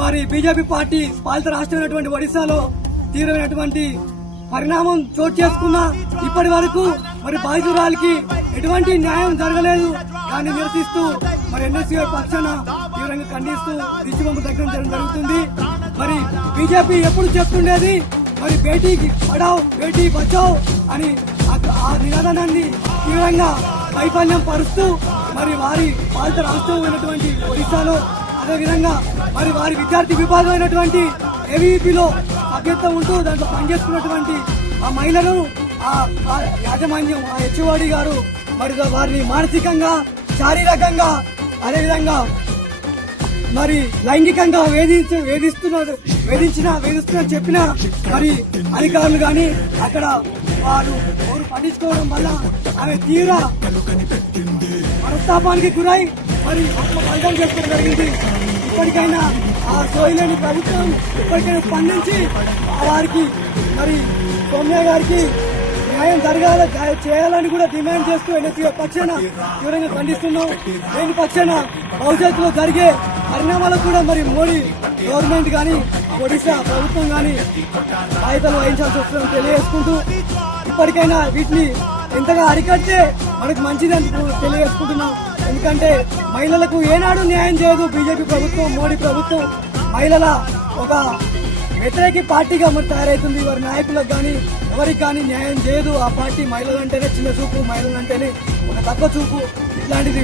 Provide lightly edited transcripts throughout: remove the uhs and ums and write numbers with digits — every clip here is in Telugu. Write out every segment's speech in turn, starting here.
మరి బీజేపీ పార్టీ పాలిత రాష్ట్రమైనటువంటి ఒడిశాలో తీవ్రమైనటువంటి పరిణామం చోటు చేసుకున్నా ఇప్పటి వరకు మరి బాధితురాలికి ఎటువంటి న్యాయం జరగలేదు. దాన్ని నిరసిస్తూ మరి ఎన్ఎస్యూఐ పక్షాన తీవ్రంగా ఖండిస్తూ దిశబొమ్మ దగ్గర జరుగుతుంది. మరి బీజేపీ ఎప్పుడు చెప్తుండేది మరి బేటీ పడావ్ బేటీ బచావ్ అని ఆ నినాదాన్ని తీవ్రంగా వైఫల్యం పరుస్తూ మరి వారి పాలిత రాష్ట్రమైనటువంటి ఒడిశాలో అదేవిధంగా మరి వారి విద్యార్థి విభాగం అయినటువంటి ఏవీపీలో సభ్యత్వం ఉంటూ దాంట్లో పనిచేస్తున్నటువంటి ఆ మహిళలు ఆ యాజమాన్యం ఆ హెచ్ఓడి గారు మరి వారిని మానసికంగా శారీరకంగా అదేవిధంగా మరి లైంగికంగా వేధిస్తున్నా చెప్పిన మరి అధికారులు గాని అక్కడ వారు పట్టించుకోవడం వల్ల ఆమె తీవ్ర మనస్తాపానికి గురై మరి ఆత్మబలిదానం చేసుకోవడం జరిగింది. ఇప్పటికైనా ఆ సోయలేని ప్రభుత్వం ఇప్పటికైనా స్పందించి వారికి మరి సౌమ్య గారికి న్యాయం చేయాలని కూడా డిమాండ్ చేస్తూ ఎన్ఎస్యూఐ పక్షాన తీవ్రంగా ఖండిస్తున్నాం. దేని పక్షాన భవిష్యత్తులో జరిగే పరిణామాలకు కూడా మరి మోడీ గవర్నమెంట్ గాని ఒడిశా ప్రభుత్వం గాని బాధ్యతలు వహించాల్సి వస్తుందని తెలియజేసుకుంటూ ఇప్పటికైనా వీటిని ఎంతగా అరికట్టే మనకు మంచిదని తెలియజేసుకుంటున్నాం. ఎందుకంటే మహిళలకు ఏనాడు న్యాయం చేయదు బీజేపీ ప్రభుత్వం, మోడీ ప్రభుత్వం. మహిళల ఒక వ్యతిరేక పార్టీగా మరి తయారైతుంది. వారి నాయకులకు కానీ ఎవరికి కానీ న్యాయం చేయదు ఆ పార్టీ. మహిళలంటేనే చిన్న చూపు, మహిళలంటేనే ఒక తక్కువ చూపు. ఇట్లాంటిది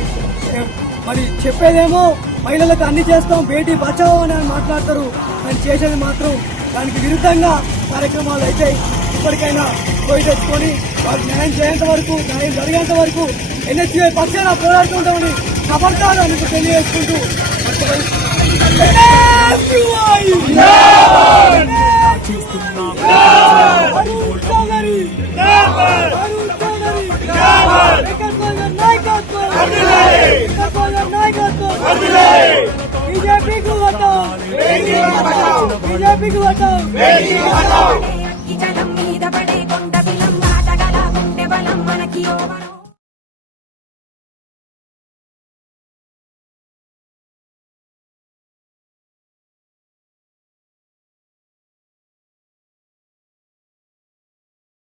మరి చెప్పేదేమో మహిళలకు అన్ని చేస్తాం, బేటీ బచావో అని మాట్లాడతారు, కానీ చేసేది మాత్రం దానికి విరుద్ధంగా కార్యక్రమాలు అయితే ఇప్పటికైనా పోయి తెచ్చుకొని వారికి న్యాయం చేయేంత వరకు, న్యాయం జరిగేంత వరకు ఎన్ఎస్యూఐ పక్షాన పోరాడుతుంటామని ఖబర్దార్ అని తెలియజేసుకుంటూ बीजेपी को हटाओ।